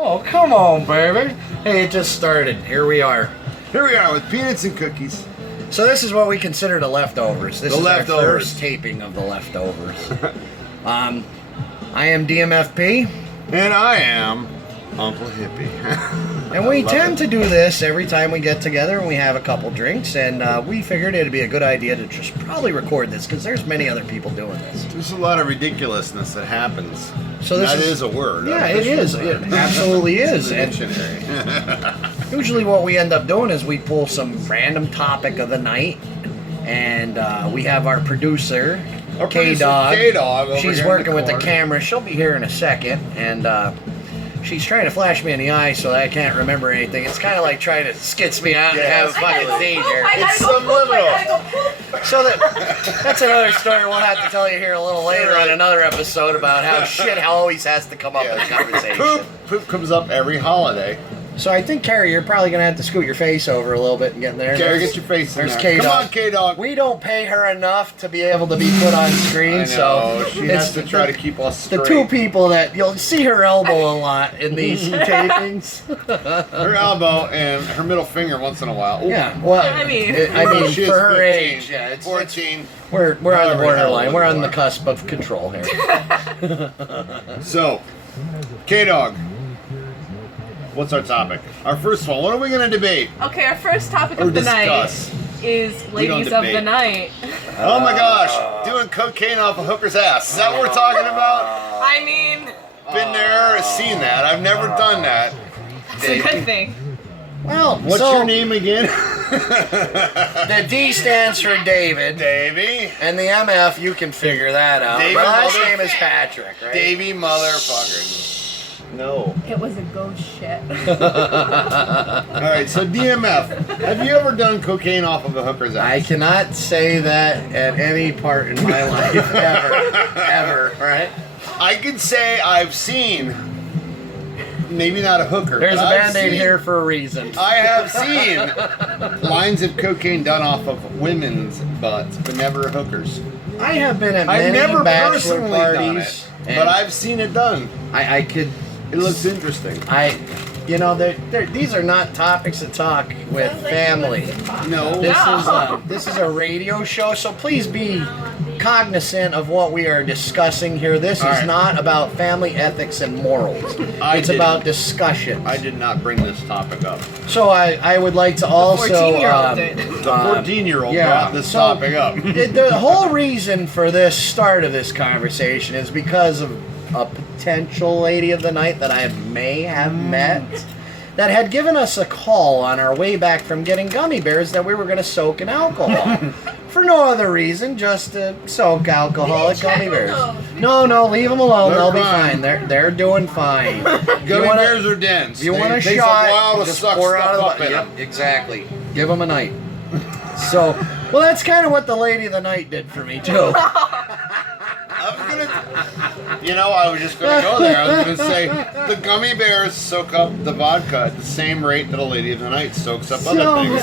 Oh, come on, baby. Hey, it just started. Here we are. Here we are with peanuts and cookies. So this is what we consider the leftovers. This The is Leftovers. our first taping of the leftovers. I am DMFP. And I am Uncle Hippie. And we tend to do this every time we get together and we have a couple drinks, and we figured it'd be a good idea to just probably record this because there's many other people doing this. There's a lot of ridiculousness that happens. So this that is a word. Yeah, it is. It absolutely is. It's in the dictionary. Usually what we end up doing is we pull some random topic of the night, and we have our producer, K-Dog. K-Dog. She's working with the camera. She'll be here in a second, and she's trying to flash me in the eye so that I can't remember anything. It's kind of like trying to skits me out and have a fucking stage here. It's subliminal. So that's another story we'll have to tell you here a little later on another episode about how shit always has to come up in a conversation. Poop comes up every holiday. So I think, Carrie, you're probably going to have to scoot your face over a little bit and get in there. Carrie, get your face in there. there. K-Dog. Come on, K-Dog. We don't pay her enough to be able to be put on screen, I know. so She has to try to keep us straight. The two people that you'll see her elbow a lot in these tapings. Her elbow and her middle finger once in a while. Ooh. Yeah, well, I mean She is for her 15, age, yeah, it's 14. We're on the However borderline. hell We're you on the are. cusp of control here. So, K-Dog, what's our topic? Our first one. What are we going to debate? Okay, our first topic Or of the discuss. night is We don't ladies of the debate. night. Oh my gosh, doing cocaine off a hooker's ass. Is that what we're talking about? I mean, Been there, seen that. I've never done that. it's a good thing. Well, What's so your name again? the D stands for David, Davey. and the MF, you can figure that out. David My last Mother- name is Patrick, right? Davey motherfucker. No. It was a ghost shit. Alright, so DMF. Have you ever done cocaine off of a hooker's ass? I cannot say that at any part in my life, ever, right? I can say I've seen, maybe not a hooker. There's a but I've Band-Aid seen- here for a reason. I have seen lines of cocaine done off of women's butts, but never hookers. I have been at I've many never bachelor personally done parties, it, but I've seen it done. I could, It looks interesting. these are not topics to talk with family. No. This is a radio show, so please be cognizant of what we are discussing here. This All is right. not about family ethics and morals. It's about discussion. I did not bring this topic up. So I would like to also 14-year-old did. The 14-year-old yeah, brought this so topic up. The whole reason for this start of this conversation is because of a potential lady of the night that I may have met that had given us a call on our way back from getting gummy bears that we were going to soak in alcohol. For no other reason, just to soak alcoholic gummy bears. No, leave them alone. They're They'll be fine. fine. They're doing fine. Gummy bears are dense. If you want a Takes shot, a while to just suck pour it out stuff of up the in Yep, them. exactly. Give them a night. So, well, that's kind of what the lady of the night did for me too. I was just gonna go there. I was gonna say the gummy bears soak up the vodka at the same rate that a lady of the night soaks up other things.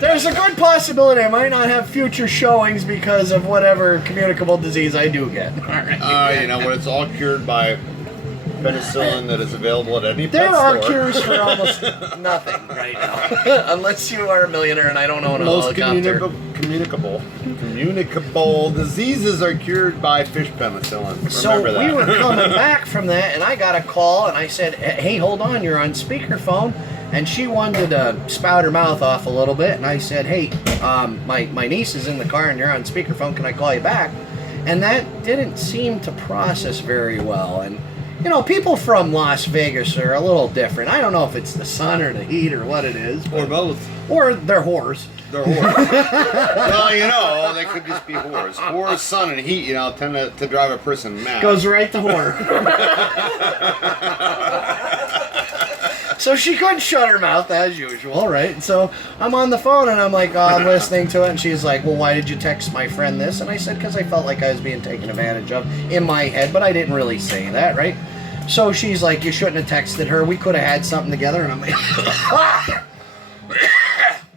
There's a good possibility I might not have future showings because of whatever communicable disease I do get. All right. When it's all cured by penicillin that is available at any There pet are store. cures for almost nothing right now, unless you are a millionaire and I don't own a Most helicopter. communicable diseases are cured by fish penicillin. So Remember that. we were coming back from that, and I got a call, and I said, "Hey, hold on, you're on speakerphone." And she wanted to spout her mouth off a little bit, and I said, "Hey, my niece is in the car, and you're on speakerphone. Can I call you back?" And that didn't seem to process very well. And people from Las Vegas are a little different. I don't know if it's the sun or the heat or what it is, Or both. or they're whores. They're whores. Well, they could just be whores. Whores, sun, and heat, tend to drive a person mad. Goes right to whore. So she couldn't shut her mouth as usual, right? So I'm on the phone and I'm like, I'm listening to it, and she's like, well, why did you text my friend this? And I said, because I felt like I was being taken advantage of in my head, but I didn't really say that, right? So she's like, you shouldn't have texted her. We could have had something together. And I'm like,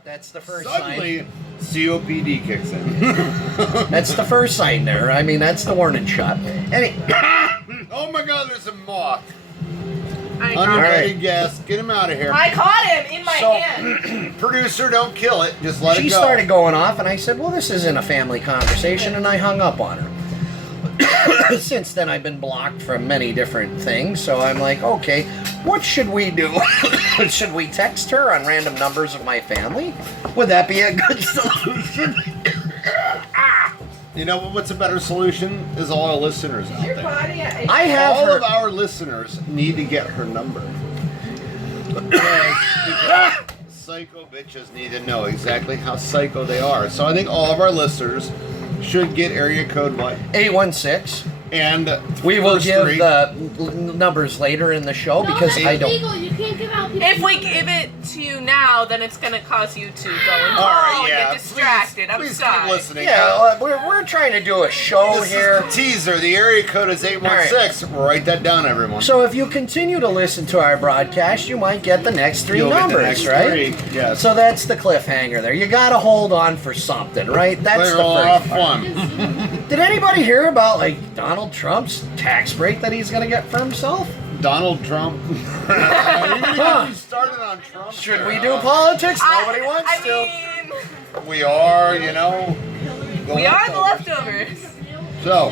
that's the first Suddenly, sign. COPD kicks in. That's the first sign there. I mean, that's the warning shot. Oh my God, there's a moth. I got him. Uninvited guest. Get him out of here. I caught him in my So- hand. Producer, don't kill it. Just let She it go. started going off, and I said, well, this isn't a family conversation, and I hung up on her. Since then, I've been blocked from many different things, so I'm like, okay, what should we do? Should we text her on random numbers of my family? Would that be a good solution? You know what's a better solution? Is all our listeners out Your there. body. I have All her. of our listeners need to get her number. Because psycho bitches need to know exactly how psycho they are. So I think all of our listeners should get area code what? 816. And We will first give three. the numbers later in the show No, because that's I don't. illegal. You can't give out people. If we give it to you now, then it's gonna cause you to go and All call right, and yeah. get distracted. I'm please sorry. keep listening. Yeah, we're trying to do a show This here. is the teaser. The area code is 816. Write that down, everyone. So if you continue to listen to our broadcast, you might get the next 3 You'll get the numbers, next right? 3, yes. So that's the cliffhanger there. You got to hold on for something, right? That's They're the all first off part. fun. Did anybody hear about like Donald Trump's tax break that he's going to get for himself? Donald Trump. Are you gonna get me started on Trump? Should we do politics? Nobody wants I to. mean, We are, you know. we are the leftovers. So,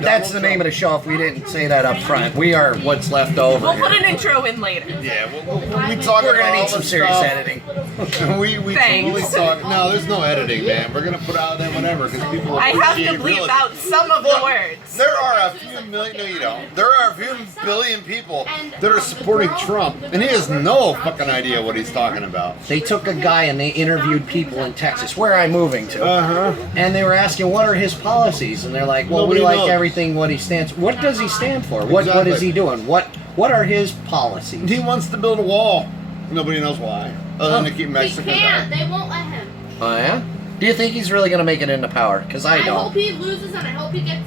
That's the name of the show. If we didn't say that up front, we are what's left over. We'll put here. an intro in later. yeah, we'll be talking We're about gonna all need some this serious stuff. editing. we totally Thanks. talk. No, there's no editing, man. We're gonna put out there whatever because people I have to appreciate bleep realism. out some of the Look, words. There are a few million. No, you don't. There are a few billion people that are supporting Trump, and he has no fucking idea what he's talking about. They took a guy and they interviewed people in Texas, where I'm moving to. Uh-huh. And they were asking, what are his policies? And they're like, well, Nobody we like knows. everything what he stands for. What does he stand for? What Exactly. is he doing? What are his policies? He wants to build a wall. Nobody knows why, other than to keep He Mexico can't. down. They won't let him. Oh, yeah? Do you think he's really going to make it into power? Because I hope don't. he loses and I hope he gets.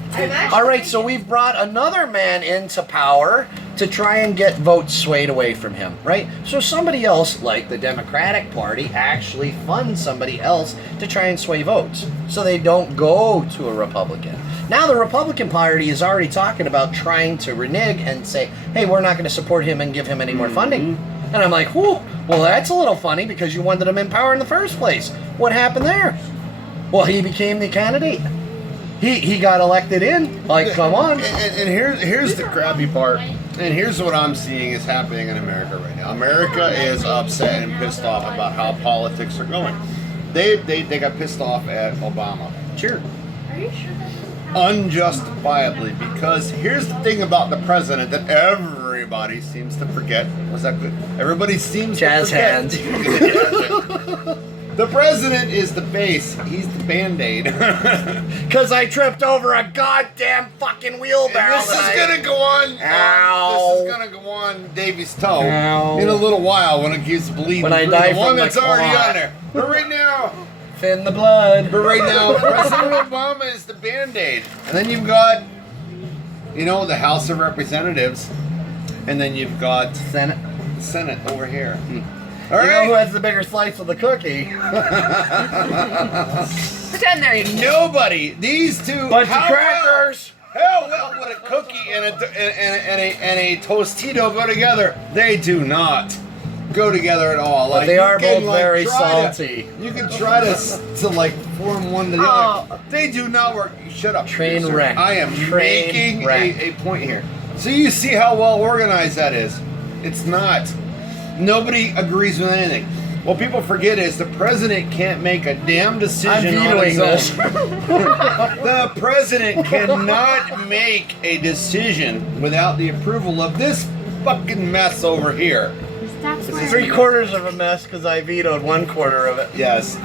All right, so we've brought another man into power to try and get votes swayed away from him, right? So somebody else, like the Democratic Party, actually funds somebody else to try and sway votes so they don't go to a Republican. Now the Republican Party is already talking about trying to renege and say, hey, we're not going to support him and give him any more funding. And I'm like, whew, well, that's a little funny because you wanted him in power in the first place. What happened there? Well, he became the candidate. He got elected in. Like, come on. And here's the crappy part. And here's what I'm seeing is happening in America right now. America is upset and pissed off about how politics are going. They got pissed off at Obama. Sure. Are you sure that's Unjustifiably, because here's the thing about the president that everybody seems to forget. Was that good? Everybody seems Jazz to forget. hands. The president is the base. He's the Band-Aid. Because I tripped over a goddamn fucking wheelbarrow. This is tonight. gonna go on. Ow. This is gonna go on Davy's toe Ow. in a little while when it keeps bleeding. When I through. die the one from the that's already clot. on there. But right now, Thin the blood. President Obama is the Band-Aid, and then you've got, the House of Representatives, and then you've got Senate. the Senate over here. All You know who right. has the bigger slice of the cookie? Pretend they're eating. Nobody. These two. Bunch of how crackers. How well would a cookie and a Tostito go together? They do not go together at all. But they you are can, both very try to- salty. you can try to form one together. Oh. They do not work. Shut up. Train producer. wreck. I am Train making wreck. a point here. So you see how well organized that is. It's not. Nobody agrees with anything. What people forget is the president can't make a damn decision I'm on his vetoing this. own. The president cannot make a decision without the approval of this fucking mess over here. That's why. 3/4 of a mess because I vetoed 1/4 of it. Yes.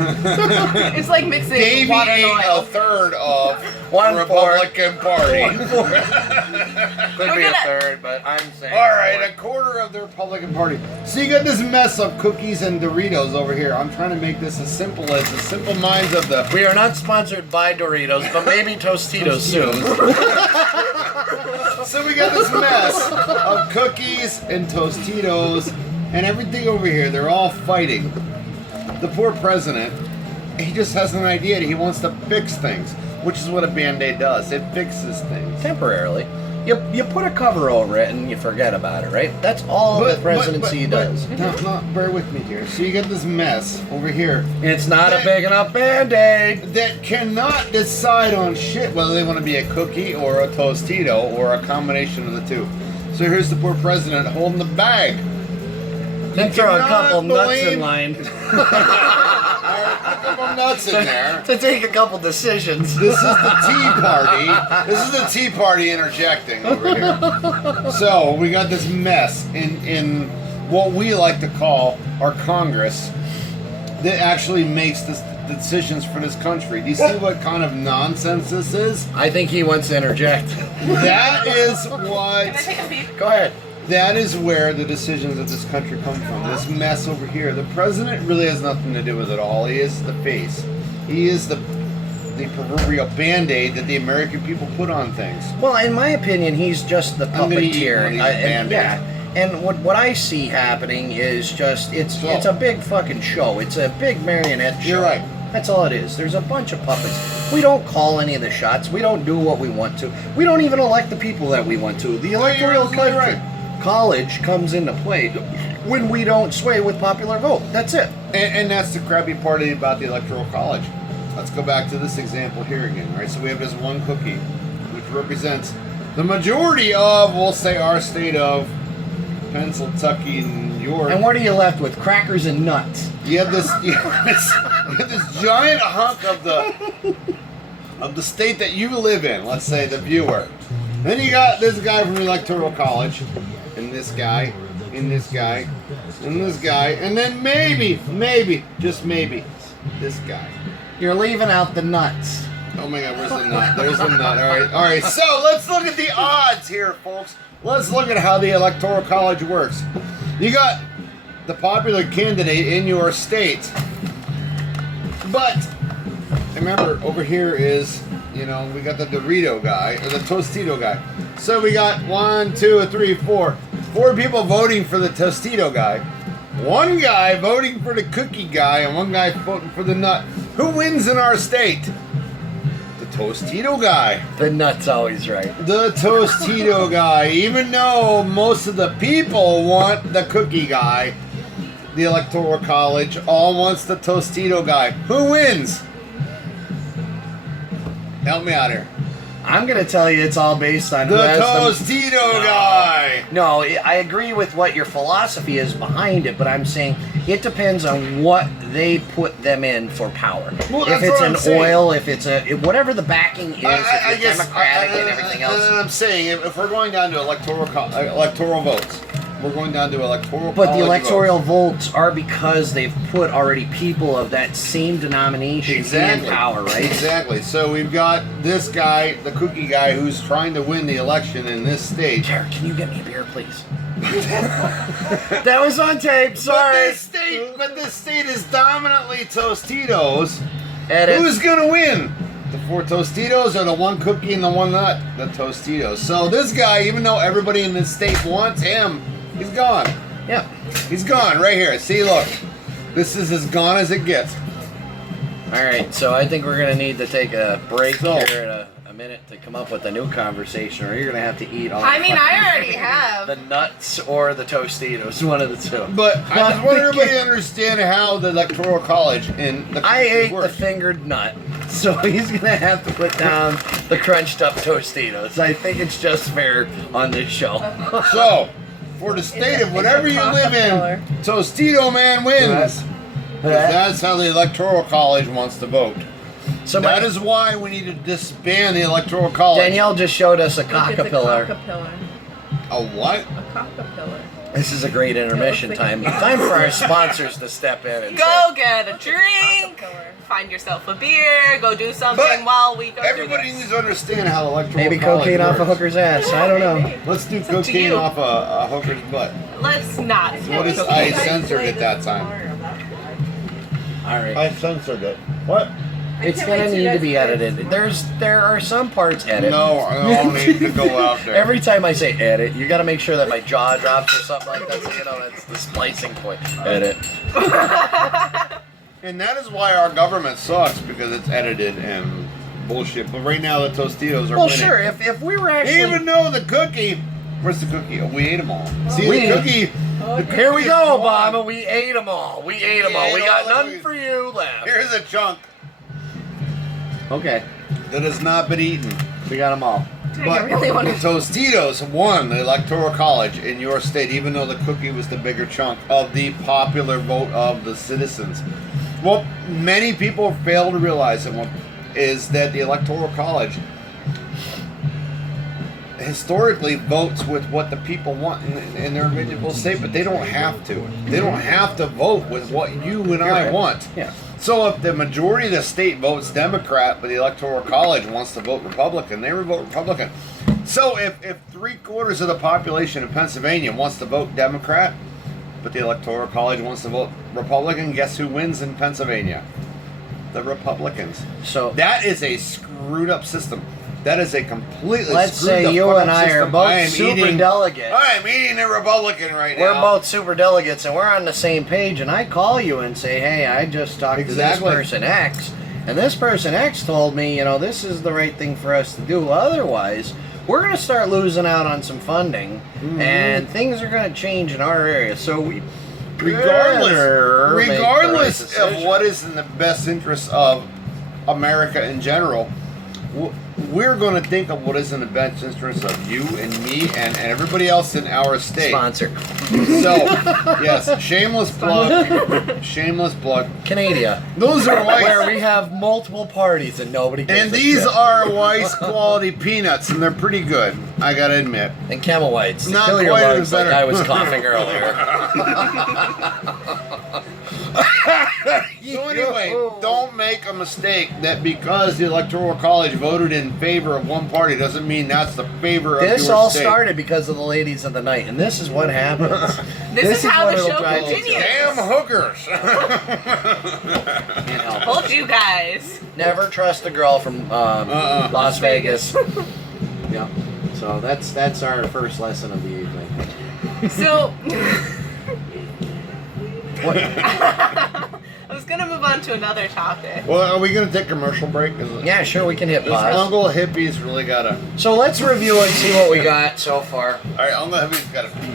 It's like mixing Davey water and ate a oil. third of the 1/4. Republican Party. Could be a gonna- third, but I'm saying. All right, a quarter of the Republican Party. So you got this mess of cookies and Doritos over here. I'm trying to make this as simple as the simple minds of the. We are not sponsored by Doritos, but maybe Tostitos soon. So we got this mess of cookies and Tostitos and everything over here. They're all fighting. The poor president, he just has an idea. He wants to fix things, which is what a Band-Aid does. It fixes things. Temporarily. You put a cover over it and you forget about it, right? That's all the presidency does. No, bear with me here. So you get this mess over here It's not a big enough Band-Aid. that cannot decide on shit whether they want to be a cookie or a Tostito or a combination of the two. So here's the poor president holding the bag. Then throw a cannot couple nuts in believe- line A couple nuts in there. to take a couple decisions. This is the Tea Party. This is the Tea Party interjecting over here. So we got this mess in what we like to call our Congress that actually makes the decisions for this country. Do you see what kind of nonsense this is? I think he wants to interject. That is Can I what. take a peek? Go ahead. That is where the decisions of this country come from. This mess over here. The president really has nothing to do with it all. He is the face. He is the proverbial Band-Aid that the American people put on things. Well, in my opinion, he's just the I'm gonna eat puppeteer. one of these And, Band-Aids. yeah, and what I see happening is just it's a big fucking show. It's a big marionette show. You're right. That's all it is. There's a bunch of puppets. We don't call any of the shots. We don't do what we want to. We don't even elect the people that we want to. The electoral absolutely college comes into play when we don't sway with popular vote. That's it. And that's the crappy part about the Electoral College. Let's go back to this example here again, right? So we have this one cookie, which represents the majority of, we'll say, our state of Pennsylvania and New York. And what are you left with? Crackers and nuts. You have this giant hunk of the state that you live in. Let's say the viewer. Then you got this guy from the Electoral College, and this guy, and this guy, and this guy, and then maybe, just maybe, this guy. You're leaving out the nuts. Oh my God, where's the nut? There's the nut. All right. So let's look at the odds here, folks. Let's look at how the Electoral College works. You got the popular candidate in your state, but remember, over here is, we got the Dorito guy, or the Tostito guy. So we got 1, 2, 3, 4. 4 people voting for the Tostito guy. 1 guy voting for the cookie guy, and 1 guy voting for the nut. Who wins in our state? The Tostito guy. The nut's always right. The Tostito guy. Even though most of the people want the cookie guy, the Electoral College all wants the Tostito guy. Who wins? Help me out here. I'm going to tell you it's all based on The who has Tostito guy. No, I agree with what your philosophy is behind it, but I'm saying it depends on what they put them in for power. Well, if that's it's what I'm an saying. oil, if it's whatever the backing is, I if it's guess democratic and everything else. I'm saying if we're going down to electoral votes, we're going down to electoral. But the college electoral votes. votes are because they've put already people of that same denomination in power, right? Exactly. So we've got this guy, the cookie guy, who's trying to win the election in this state. Jared, can you get me a beer, please? That was on tape. Sorry. But this state is dominantly Tostitos. Edit. Who's gonna win? The 4 Tostitos or the 1 cookie and the 1 nut? The Tostitos. So this guy, even though everybody in this state wants him, he's gone. Yeah. He's gone right here. See, look. This is as gone as it gets. All right, so I think we're going to need to take a break So- here in a minute to come up with a new conversation, or you're going to have to eat all I the mean, fucking- I already have. the nuts or the Tostitos, one of the two. But I just want everybody to understand how the Electoral College in the I country ate the works. fingered nut, so he's going to have to put down the crunched up Tostitos. I think it's just fair on this show. So, for the state of whatever you live in, Tostito man wins. That's how the Electoral College wants to vote. So That is why we need to disband the Electoral College. Danielle just showed us a Look, it's caterpillar. cockapillar. A what? A cockapillar. This is a great intermission time. Time for our sponsors to step in and Go get a drink. Find yourself a beer. Go do something But while we go Everybody through needs to understand how the Electoral maybe College cocaine works. off a hooker's ass. I don't know. Let's do up to cocaine you. off a hooker's butt. this. Let's not. What is I censored it that time? All right. I censored it. What? It's gonna need to be edited. There are some parts edited. No, I don't need to go out there. Every time I say edit, you gotta make sure that my jaw drops or something like that. So, that's the splicing point. Edit. And that is why our government sucks, because it's edited and bullshit. But right now the Tostitos are Well, winning. sure. If we were actually Even though the cookie, where's the cookie? Oh, we ate them all. See, We- the cookie. Here we go, Bob. Obama. We ate them all. We ate them all. We got none for you left. Here's a chunk Okay, that has not been eaten. we got them all. But really wanna- the Tostitos won the Electoral College in your state, even though the cookie was the bigger chunk of the popular vote of the citizens. What many people fail to realize is that the Electoral College historically votes with what the people want in their individual state, but they don't have to. They don't have to vote with what you and I right. want. Yeah. So if the majority of the state votes Democrat, but the Electoral College wants to vote Republican, they would vote Republican. So if 3/4 of the population in Pennsylvania wants to vote Democrat, but the Electoral College wants to vote Republican, guess who wins in Pennsylvania? The Republicans. So That is a screwed up system. That is a completely let's screwed say the you fuck and up I are system. both am super eating- delegates. I am eating a Republican right We're now. both super delegates, and we're on the same page. And I call you and say, "Hey, I just talked Exactly. to this person X, and this person X told me, you know, this is the right thing for us to do. Otherwise, we're going to start losing out on some funding, and things are going to change in our area. So we, better make the right regardless of decision." what is in the best interest of America in general, we're going to think of what is in the best interest of you and me and everybody else in our state. Sponsor So, yes, shameless plug. Shameless plug. Canada, Those are where white. we have multiple parties and nobody gives And a these shit. are Weiss quality peanuts, and they're pretty good, I gotta admit. And Camel Whites to Not kill your quite as bugs like better. I was coughing earlier. So anyway, don't make a mistake that because the Electoral College voted in favor of one party doesn't mean that's the favor of This your all state. started because of the ladies of the night, and this is what happens. This is how what the it'll show drive you to. continues. Damn hookers! Can't help it. Told you guys. Never trust a girl from Las Vegas. Vegas. Yeah. So that's our first lesson of the evening. So What? I was gonna move on to another topic. Well, are we gonna take a commercial break? Is it- Yeah, sure, we can hit This pause. Uncle Hippie's really gotta. So let's review and see what we got so far. All right, Uncle Hippie's gotta pee.